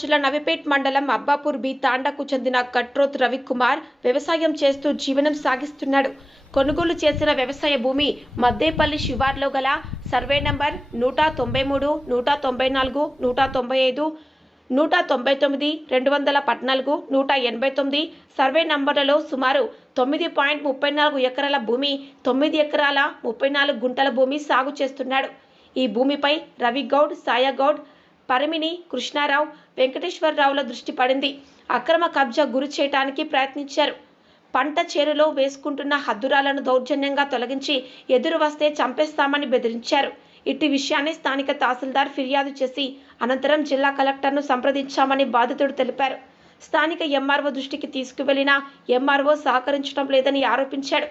జిల్లా నవిపేట్ మండలం అబ్బాపూర్ బి తాండాకు చెందిన కట్రోత్ రవికుమార్ వ్యవసాయం చేస్తూ జీవనం సాగిస్తున్నాడు. కొనుగోలు చేసిన వ్యవసాయ భూమి మద్దేపల్లి శివార్లో గల సర్వే నంబర్ నూట తొంభై మూడు నూట తొంభై నాలుగు నూట తొంభై ఐదు నూట తొంభై తొమ్మిది రెండు వందల పద్నాలుగు నూట ఎనభై తొమ్మిది సర్వే నంబర్లలో సుమారు తొమ్మిది పాయింట్ ముప్పై నాలుగు ఎకరాల భూమి తొమ్మిది ఎకరాల ముప్పై నాలుగు గుంటల భూమి సాగు చేస్తున్నాడు. ఈ భూమిపై రవిగౌడ్ సాయగౌడ్ పరిమిని కృష్ణారావు వెంకటేశ్వరరావుల దృష్టి పడింది. అక్రమ కబ్జా గురి చేయటానికి ప్రయత్నించారు. పంట చేరులో వేసుకుంటున్న హద్దురాలను దౌర్జన్యంగా తొలగించి ఎదురు వస్తే చంపేస్తామని బెదిరించారు. ఇట్టి విషయాన్ని స్థానిక తహసీల్దార్ ఫిర్యాదు చేసి అనంతరం జిల్లా కలెక్టర్ను సంప్రదించామని బాధితుడు తెలిపారు. స్థానిక ఎంఆర్ఓ దృష్టికి తీసుకువెళ్ళినా ఎంఆర్ఓ సహకరించడం లేదని ఆరోపించాడు.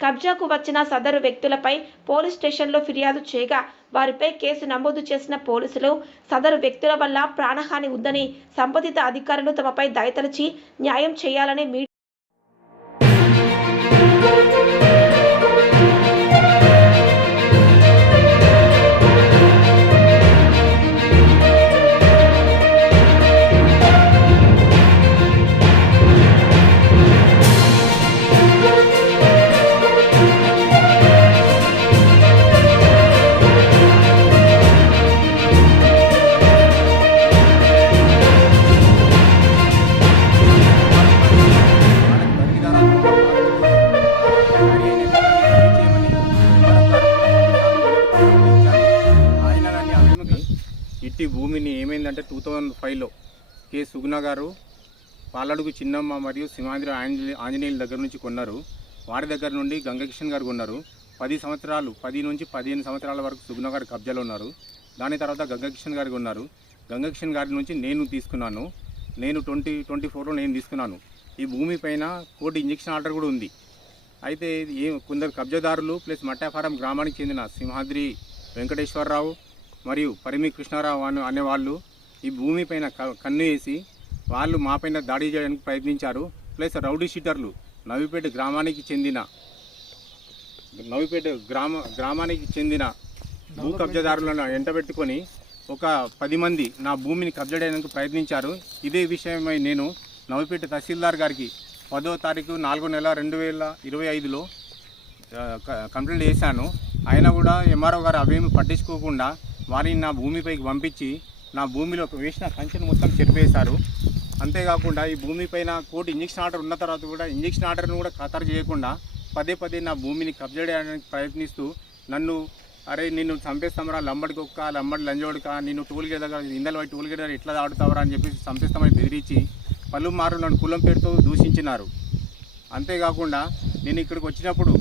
కబ్జాకు వచ్చిన సదరు వ్యక్తులపై పోలీస్ స్టేషన్లో ఫిర్యాదు చేయగా వారిపై కేసు నమోదు చేసిన పోలీసులు సదరు వ్యక్తుల వల్ల ప్రాణహాని ఉందని సంబంధిత అధికారులు తమపై దయతలచి న్యాయం చేయాలని మీ ఇట్టి భూమిని ఏమైందంటే టూ థౌజండ్ ఫైవ్లో కె సుగుణ గారు పాలడుగు చిన్నమ్మ మరియు సింహాద్రి ఆంజనేయుల దగ్గర నుంచి కొన్నారు. వారి దగ్గర నుండి గంగకిషన్ గారు కొన్నారు. పది సంవత్సరాలు పది నుంచి పదిహేను సంవత్సరాల వరకు సుగుణ గారు కబ్జాలో ఉన్నారు. దాని తర్వాత గంగకిషన్ గారు కొన్నారు. గంగకిషన్ గారి నుంచి నేను తీసుకున్నాను. నేను ట్వంటీ ట్వంటీ ఫోర్లో నేను తీసుకున్నాను. ఈ భూమి పైన కోర్టు ఇంజక్షన్ ఆర్డర్ కూడా ఉంది. అయితే ఏ కొందరు కబ్జాదారులు ప్లస్ మట్టాఫారం గ్రామానికి చెందిన సింహాద్రి వెంకటేశ్వరరావు మరియు పరిమి కృష్ణారావు అనే అనేవాళ్ళు ఈ భూమి పైన క- కన్ను వేసి వాళ్ళు మాపైన దాడి చేయడానికి ప్రయత్నించారు. ప్లస్ రౌడీ షీటర్లు నవిపేట గ్రామానికి చెందిన నవిపేట గ్రామ గ్రామానికి చెందిన భూ కబ్జాదారులను ఎంటబెట్టుకొని ఒక పది మంది నా భూమిని కబ్జా చేయడానికి ప్రయత్నించారు. ఇదే విషయమై నేను నవిపేట తహసీల్దార్ గారికి పదో తారీఖు నాలుగో నెల రెండు వేల ఇరవై ఐదులో క- కంప్లైంట్ చేశాను. అయినా కూడా ఎంఆర్ఓ గారు అవేమి పట్టించుకోకుండా వారిని నా భూమిపైకి పంపించి నా భూమిలో వేసిన కంచెను మొత్తం చెరిపేశారు. అంతేకాకుండా ఈ భూమిపైన కోర్టు ఇంజక్షన్ ఆర్డర్ ఉన్న తర్వాత కూడా ఇంజక్షన్ ఆర్డర్ను కూడా ఖతరు చేయకుండా పదే పదే నా భూమిని కబ్జా చేయడానికి ప్రయత్నిస్తూ నన్ను అరే నిన్ను చంపేస్తామరా లంబడి కుక్క లంబడి లంజోడుక నిన్ను టూల్ గేట్ దగ్గర ఇందల వైపు టూల్ గేట్ దగ్గర ఎట్లా ఆడుతావరా అని చెప్పేసి చంపేస్తామని బెదిరించి పలుమారు నన్ను కులం పేరుతో దూషించినారు. అంతేకాకుండా నేను ఇక్కడికి వచ్చినప్పుడు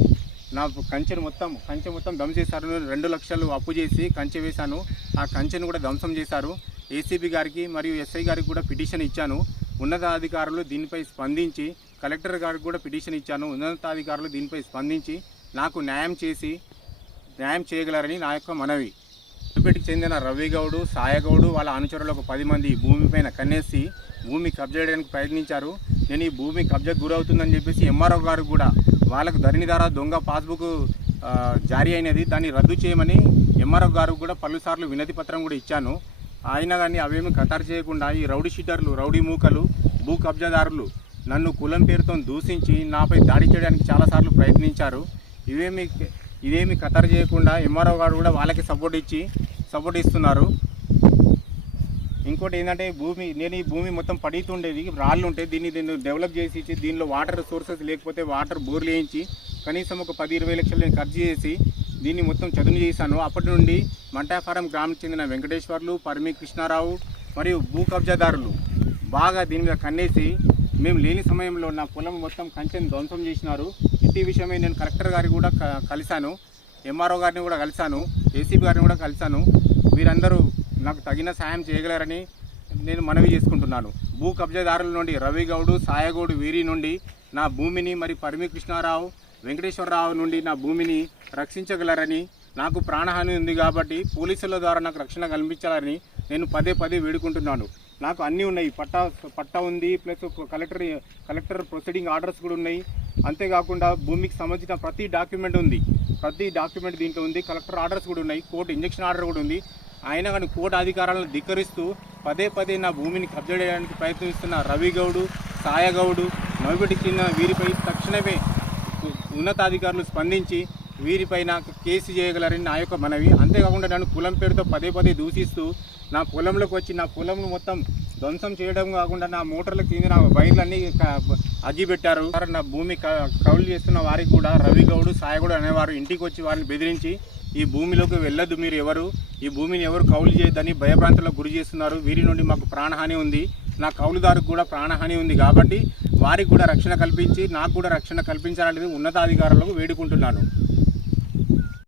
నా కంచెను మొత్తం కంచె మొత్తం ధ్వంసం చేశారు. నేను రెండు లక్షలు అప్పు చేసి కంచె వేశాను. ఆ కంచెను కూడా ధ్వంసం చేశారు. ఏసీబీ గారికి మరియు ఎస్ఐ గారికి కూడా పిటిషన్ ఇచ్చాను. ఉన్నతాధికారులు దీనిపై స్పందించి కలెక్టర్ గారికి కూడా పిటిషన్ ఇచ్చాను. ఉన్నతాధికారులు దీనిపై స్పందించి నాకు న్యాయం చేసి న్యాయం చేయగలరని నా యొక్క మనవి. తిరుపతికి చెందిన రవిగౌడు సాయగౌడు వాళ్ళ అనుచరులు ఒక పది మంది భూమిపైన కన్నేసి భూమి కబ్జా చేయడానికి ప్రయత్నించారు. నేను ఈ భూమి కబ్జాకు గురవుతుందని చెప్పేసి ఎంఆర్ఓ గారు కూడా వాళ్ళకు ధరణి ద్వారా దొంగ పాస్బుక్ జారీ అయినది. దాన్ని రద్దు చేయమని ఎంఆర్ఓ గారు కూడా పలుసార్లు వినతి పత్రం కూడా ఇచ్చాను. అయినా కానీ అవేమి ఖతారు చేయకుండా ఈ రౌడీ షీటర్లు రౌడీ మూకలు భూ కబ్జాదారులు నన్ను కులం పేరుతో దూషించి నాపై దాడి చేయడానికి చాలాసార్లు ప్రయత్నించారు. ఇవేమి ఇదేమి ఖతారు చేయకుండా ఎంఆర్ఓ గారు కూడా వాళ్ళకి సపోర్ట్ ఇచ్చి సపోర్ట్ ఇస్తున్నారు. ఇంకోటి ఏంటంటే భూమి నేను ఈ భూమి మొత్తం పడుతుండేది రాళ్ళు ఉంటే దీన్ని దీన్ని డెవలప్ చేసి ఇచ్చి దీనిలో వాటర్ సోర్సెస్ లేకపోతే వాటర్ బోర్లు వేయించి కనీసం ఒక పది ఇరవై లక్షలు నేను ఖర్చు చేసి దీన్ని మొత్తం చదును చేశాను. అప్పటి నుండి మంటాఫారం గ్రామం చెందిన వెంకటేశ్వర్లు పరిమి కృష్ణారావు మరియు భూ కబ్జాదారులు బాగా దీని మీద కన్నేసి మేము లేని సమయంలో నా పొలం మొత్తం కంచెని ధ్వంసం చేసినారు. ఇట్టి విషయమై నేను కలెక్టర్ గారిని కూడా కలిశాను. ఎంఆర్ఓ గారిని కూడా కలిశాను. ఏసీబీ గారిని కూడా కలిశాను. వీరందరూ నాకు తగిన సాయం చేయగలరని నేను మనవి చేసుకుంటున్నాను. భూ కబ్జాదారుల నుండి రవిగౌడు సాయగౌడు వీరి నుండి నా భూమిని మరి పరిమి కృష్ణారావు వెంకటేశ్వరరావు నుండి నా భూమిని రక్షించగలరని నాకు ప్రాణహాని ఉంది కాబట్టి పోలీసుల ద్వారా నాకు రక్షణ కల్పించాలని నేను పదే పదే వేడుకుంటున్నాను. నాకు అన్నీ ఉన్నాయి. పట్టా పట్టా ఉంది plus collector collector proceeding orders కూడా ఉన్నాయి. అంతేకాకుండా భూమికి సంబంధించిన ప్రతి డాక్యుమెంట్ ఉంది. ప్రతి డాక్యుమెంట్ దీంట్లో ఉంది. కలెక్టర్ ఆర్డర్స్ కూడా ఉన్నాయి. కోర్టు ఇంజక్షన్ ఆర్డర్ కూడా ఉంది. ఆయన కానీ కోర్టు అధికారాలను ధిక్కరిస్తూ పదే పదే నా భూమిని కబ్జా చేయడానికి ప్రయత్నిస్తున్న రవి గౌడు సాయగౌడు నవిపెట్టి చిన్న వీరిపై తక్షణమే ఉన్నతాధికారులు స్పందించి వీరిపైన కేసు చేయగలరని నా యొక్క మనవి. అంతేకాకుండా నన్ను కులం పేరుతో పదే పదే దూషిస్తూ నా పొలంలోకి వచ్చి నా కులంను మొత్తం ధ్వంసం చేయడం కాకుండా నా మోటార్లకు చెందిన వైర్లన్నీ క- అగ్గిపెట్టారు. నా భూమి క- కౌలు చేస్తున్న వారికి కూడా రవి గౌడు సాయగౌడు అనేవారు ఇంటికి వచ్చి వారిని బెదిరించి ఈ భూమిలోకి వెళ్ళదు మీరు ఎవరు. ఈ భూమిని ఎవరు కౌలు చేయదని భయభ్రాంతులకు గురి చేస్తున్నారు. వీరి నుండి మాకు ప్రాణహాని ఉంది. నా కౌలుదారుకు కూడా ప్రాణహాని ఉంది కాబట్టి వారికి కూడా రక్షణ కల్పించి నాకు కూడా రక్షణ కల్పించాలనేది ఉన్నతాధికారులకు వేడుకుంటున్నాను.